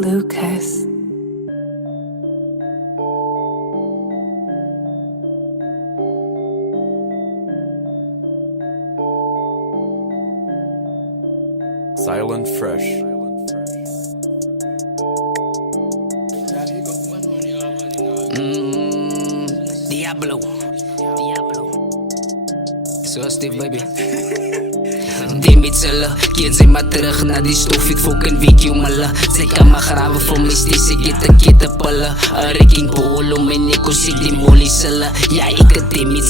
Lucas. Silent Fresh. Diablo. So Steve baby. Dimit sila, kids maar terug naar die stof, ik fucking weet je mala. Zij kan maar graven voor mij, steeds ik get a pala. Reking polo, mijn nikos, ik die molly sila. Ja, ik het dimit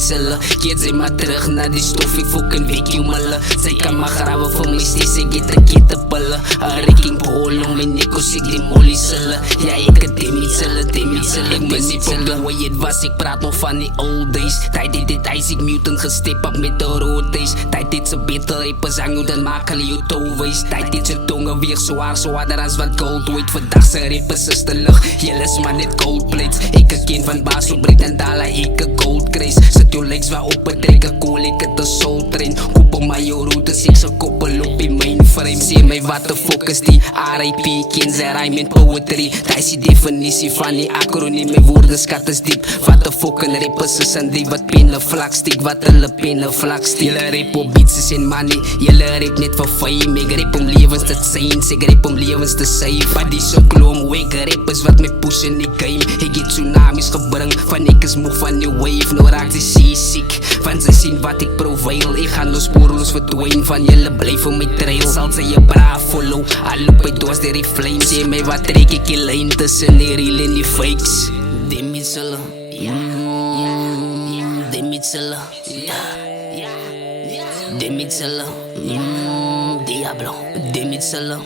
sila. Kids maar terug naar die stof, ik fucking weet je mala. Zij kan maar graven voor mij, steeds ik get a pala. Reking polo, mijn nikos, ik die molly sila. Ja, ik het dimit sila. Ik ben niet op de way het was, ik praat nog van die old days. Tijd dit ijs, ik mutant gestep up met de road days. Tijd dit ze beter repers aan jou dan maken je toewees. Tijd dit ze tongen weer zwaarder als wat gold weight. Vandaag zijn rippers is de lucht, jelles maar net gold plates. Ik een kind van baas op breed en dala, ik een gold craze. Zet je legs waar op het trekken cool, ik het een soul train. Koppel maar je routes, ik ze koppel op in mainframe. Zie mij wat de fuck is die R.I.P. Kind en rhyme in poetry. Daar is die definitie van die acroniem met woorden schat is diep. Wat de fucking rippers is en die wat pinnen vlak stiek. Wat hulle pinnen vlak stiek. Jelle rip op beats is in money, jelle rip net voor fame. Ik rip om levens te saints, ik rip om levens te save. Maar die so kloom, wake rippers wat me push in die game. Ik heb tsunamis gebring, van ik is moe van die wave. Nou raakt die seasick, van ze zien wat ik prevail. Ik ga no spoorloos verdwijnen, van jelle blijven met trail. Zal ze je braaf follow, al loop ik door die flames. Zie mij wat trek ik in lijn tussen die real en die fakes. Dimit zullen, dimit zullen. Dimit sila, Diablo, dimit sila.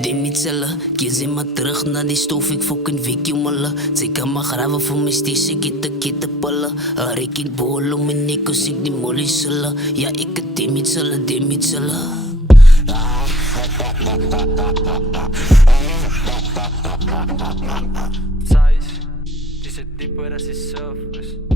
Dimit sila, kies maar terug naar die stof, ik fucking weet je mala. Zij kan maar graven voor mij steeds, ik get a pala. Rek ik bol om mijn nikos, ik die molly sila. Ja, ik het dimit sila. Sabes, dice tipo era así surface.